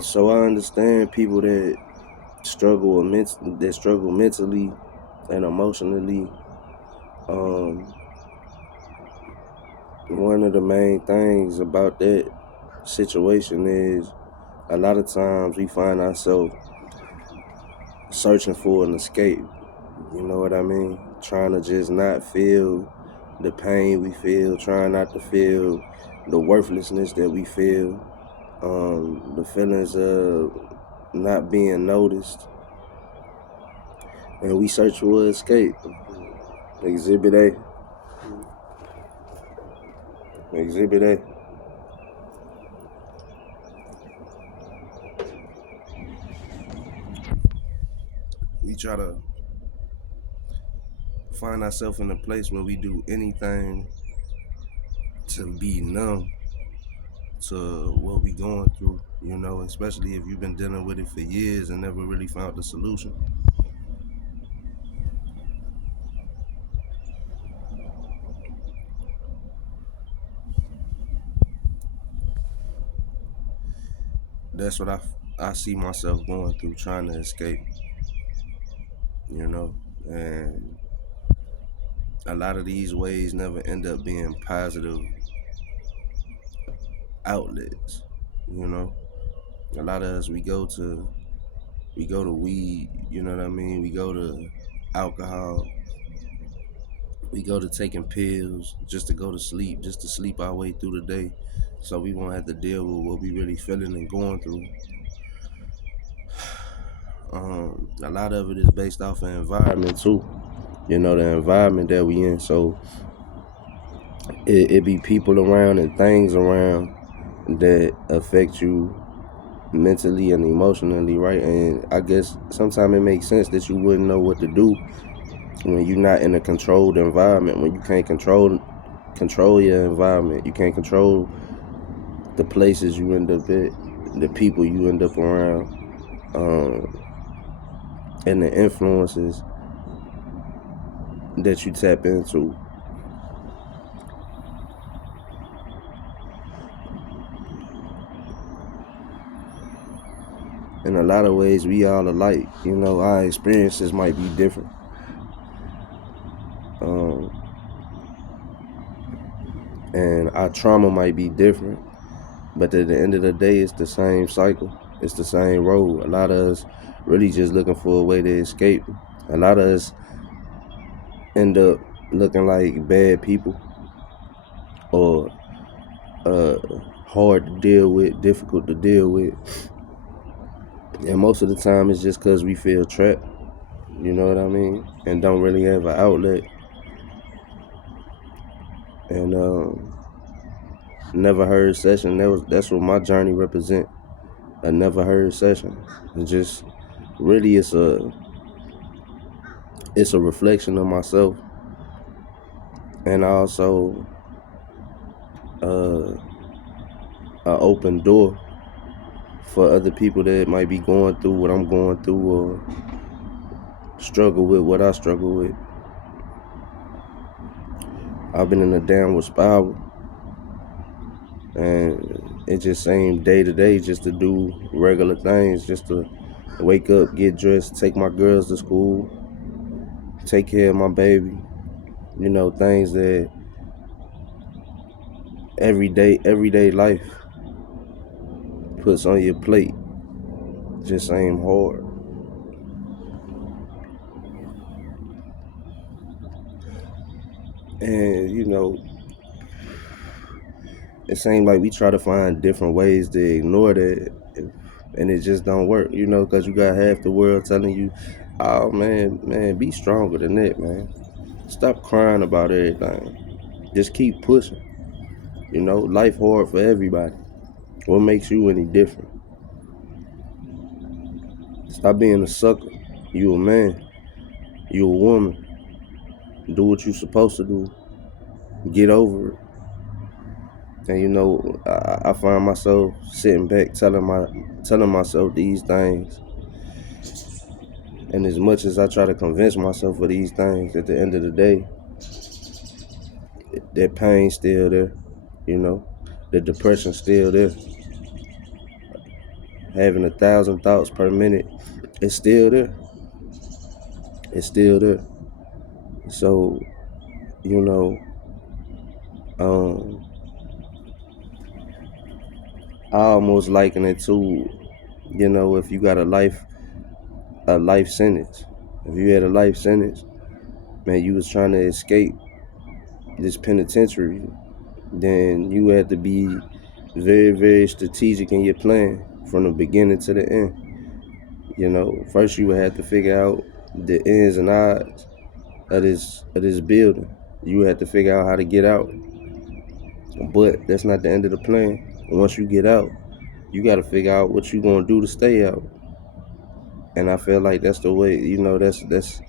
So I understand people that struggle mentally and emotionally. Um, One of the main things about that situation is a lot of times we find ourselves searching for an escape. You know what I mean? Trying to just not feel the pain we feel, trying not to feel the worthlessness that we feel, the feelings of not being noticed, and we search for escape. Exhibit A. Exhibit A. We try to find ourselves in a place where we do anything to be numb to what we going through, especially if you've been dealing with it for years and never really found the solution. That's what I see myself going through, trying to escape, you know, and a lot of these ways never end up being positive outlets, you know. A lot of us we go to weed, you know what I mean? We go to alcohol, we go to taking pills just to go to sleep, just to sleep our way through the day, so we won't have to deal with what we really feeling and going through. A lot of it is based off of environment too. You know, the environment that we in. So it be people around and things around that affect you mentally and emotionally, right? And I guess sometimes it makes sense that you wouldn't know what to do when you're not in a controlled environment, when you can't control your environment, you can't control the places you end up at, the people you end up around, um, and the influences that you tap into. In a lot of ways, we all alike. You know, our experiences might be different. Um, and our trauma might be different. But at the end of the day, it's the same cycle. It's the same road. A lot of us really just looking for a way to escape. A lot of us end up looking like bad people or uh, hard to deal with, difficult to deal with. And most of the time, it's just because we feel trapped. You know what I mean? And don't really have an outlet. And never heard session. That's what my journey represent. A never heard session. It just really it's a reflection of myself, and also uh, an open door for other people that might be going through what I'm going through or struggle with what I struggle with. I've been in a downward spiral, and it just seemed day to day just to do regular things, just to wake up, get dressed, take my girls to school, take care of my baby. You know, things that everyday life puts on your plate just seem hard. And it seems like we try to find different ways to ignore that, and it just don't work, because you got half the world telling you, oh man, be stronger than that, man. Stop crying about everything. Just keep pushing. Life hard for everybody. What makes you any different? Stop being a sucker. You a man. You a woman. Do what you supposed to do. Get over it. And I find myself sitting back telling myself these things. And as much as I try to convince myself of these things, at the end of the day, that pain's still there, you know, the depression's still there. having 1,000 thoughts per minute, it's still there. It's still there. So, you know, um, I almost liken it to, if you got a life sentence. If you had a life sentence, man, you was trying to escape this penitentiary, then you had to be very, very strategic in your plan from the beginning to the end. First you would have to figure out the ins and outs of this building. You had to figure out how to get out. But that's not the end of the plan. Once you get out, you got to figure out what you're gonna do to stay out. And I feel like that's the way. That's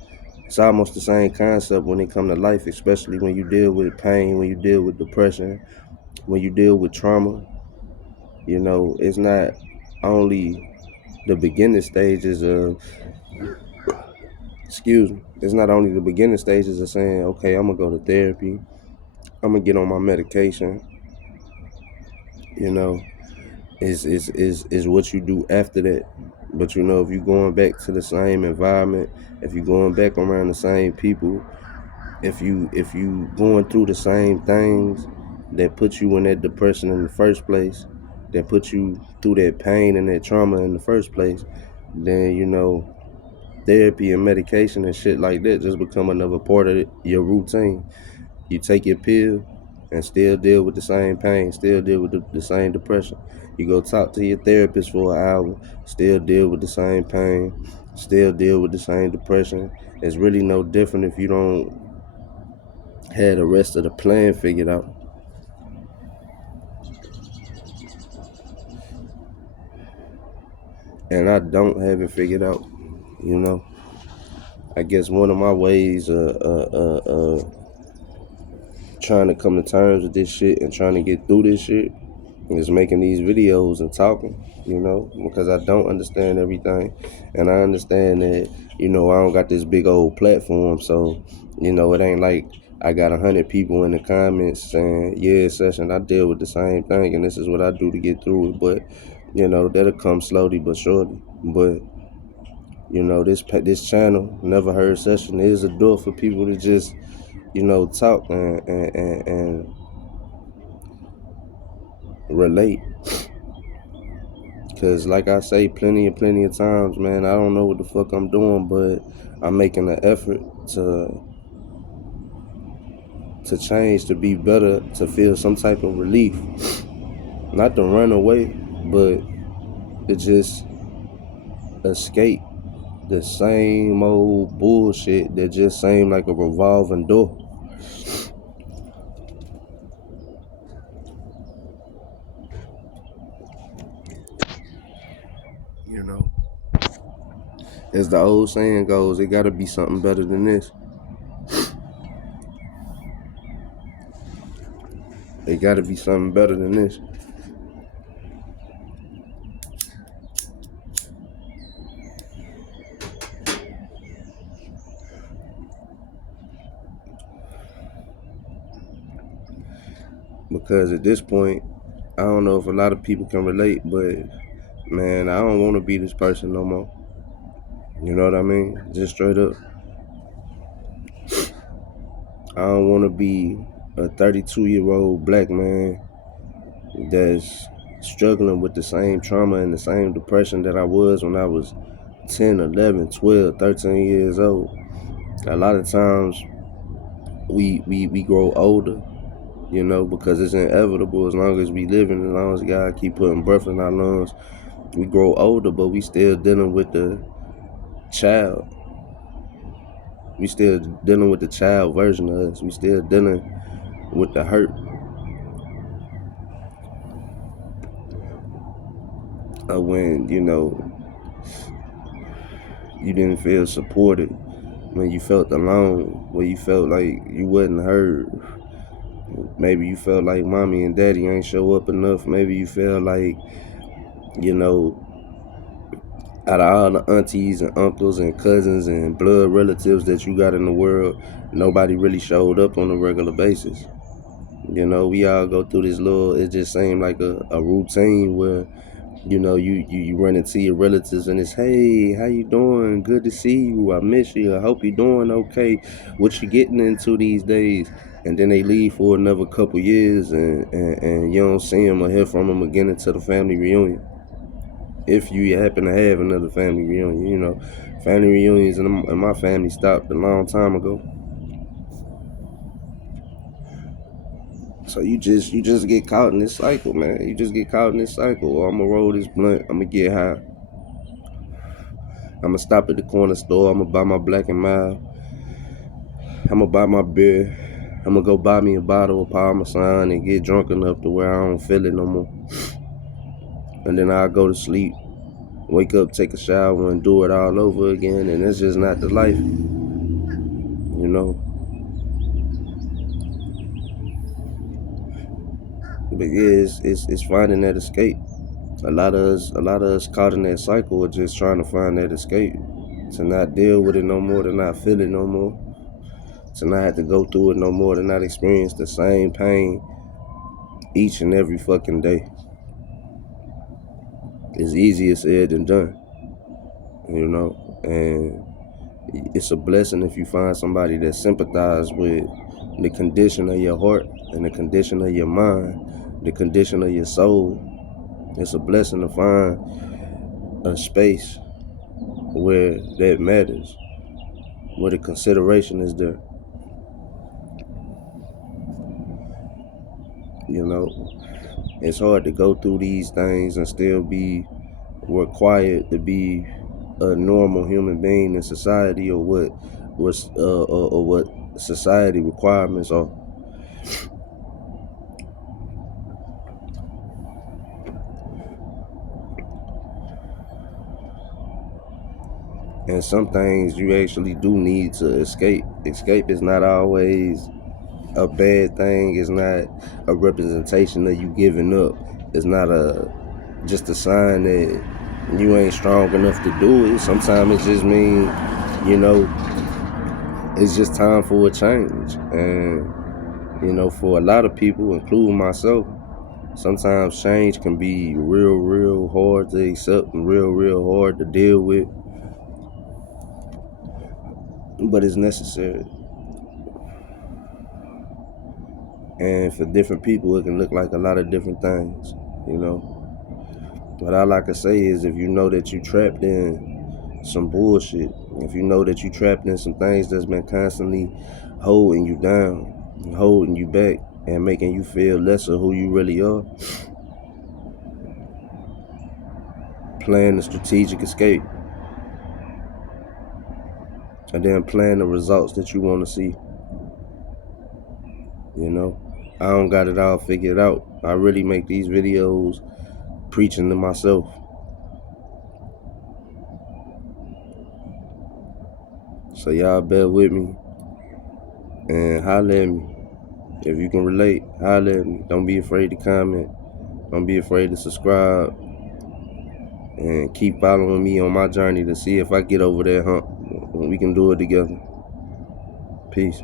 it's almost the same concept when it comes to life, especially when you deal with pain, when you deal with depression, when you deal with trauma. It's not only the beginning stages of it's not only the beginning stages of saying, okay, I'm gonna go to therapy, I'm gonna get on my medication. Is what you do after that. But if you're going back to the same environment, if you're going back around the same people, if you going through the same things that put you in that depression in the first place, that put you through that pain and that trauma in the first place, then therapy and medication and shit like that just become another part of your routine. You take your pill and still deal with the same pain, still deal with the same depression. You go talk to your therapist for an hour, still deal with the same pain, still deal with the same depression. It's really no different if you don't have the rest of the plan figured out. And I don't have it figured out. I guess one of my ways trying to come to terms with this shit and trying to get through this shit is making these videos and talking, because I don't understand everything. And I understand that, I don't got this big old platform. So, it ain't like I got 100 people in the comments saying, yeah, Session, I deal with the same thing and this is what I do to get through it. But, that'll come slowly but surely. But, this channel, Never Heard Session, is a door for people to just, talk and relate. Because like I say plenty of times, man, I don't know what the fuck I'm doing, but I'm making an effort to change, to be better, to feel some type of relief. Not to run away, but to just escape the same old bullshit that just seemed like a revolving door. As the old saying goes, it gotta be something better than this. It gotta be something better than this. Because at this point, I don't know if a lot of people can relate, but man, I don't want to be this person no more. You know what I mean? Just straight up. I don't want to be a 32-year-old black man that's struggling with the same trauma and the same depression that I was when I was 10, 11, 12, 13 years old. A lot of times we grow older, because it's inevitable. As long as we living, as long as God keep putting breath in our lungs, we grow older, but we still dealing with the child. We still dealing with the child version of us. We still dealing with the hurt. When, you didn't feel supported, when you felt alone, when you felt like you wasn't heard. Maybe you felt like mommy and daddy ain't show up enough. Maybe you felt like, out of all the aunties and uncles and cousins and blood relatives that you got in the world, nobody really showed up on a regular basis. We all go through this it just seemed like a routine where You know, you run into your relatives and it's, hey, how you doing? Good to see you. I miss you. I hope you're doing okay. What you getting into these days? And then they leave for another couple years and you don't see them or hear from them again until the family reunion. If you happen to have another family reunion, you know, family reunions in my family stopped a long time ago. So you just get caught in this cycle, man. You just get caught in this cycle. Oh, I'ma roll this blunt. I'ma get high. I'ma stop at the corner store. I'ma buy my Black and Mild. I'ma buy my beer. I'ma go buy me a bottle of Parmesan and get drunk enough to where I don't feel it no more. And then I'll go to sleep, wake up, take a shower, and do it all over again. And that's just not the life, you know. But yeah, it's finding that escape. A lot of us caught in that cycle of just trying to find that escape, to not deal with it no more, to not feel it no more, to not have to go through it no more, to not experience the same pain each and every fucking day. It's easier said than done, you know. And it's a blessing if you find somebody that sympathizes with the condition of your heart and the condition of your mind, the condition of your soul. It's a blessing to find a space where that matters, where the consideration is there. You know, it's hard to go through these things and still be required to be a normal human being in society, or what society requirements are. And some things you actually do need to escape. Escape is not always a bad thing. It's not a representation of you giving up. It's not just a sign that you ain't strong enough to do it. Sometimes it just means, you know, it's just time for a change. And, you know, for a lot of people, including myself, sometimes change can be real hard to accept and real hard to deal with. But it's necessary. And for different people, it can look like a lot of different things, you know. What I like to say is, if you know that you trapped in some bullshit, if you know that you trapped in some things that's been constantly holding you down, holding you back, and making you feel less of who you really are, plan the strategic escape. And then plan the results that you want to see. You know, I don't got it all figured out. I really make these videos preaching to myself. So y'all bear with me and holler at me. If you can relate, holler at me. Don't be afraid to comment. Don't be afraid to subscribe. And keep following me on my journey to see if I get over that hump. We can do it together. Peace.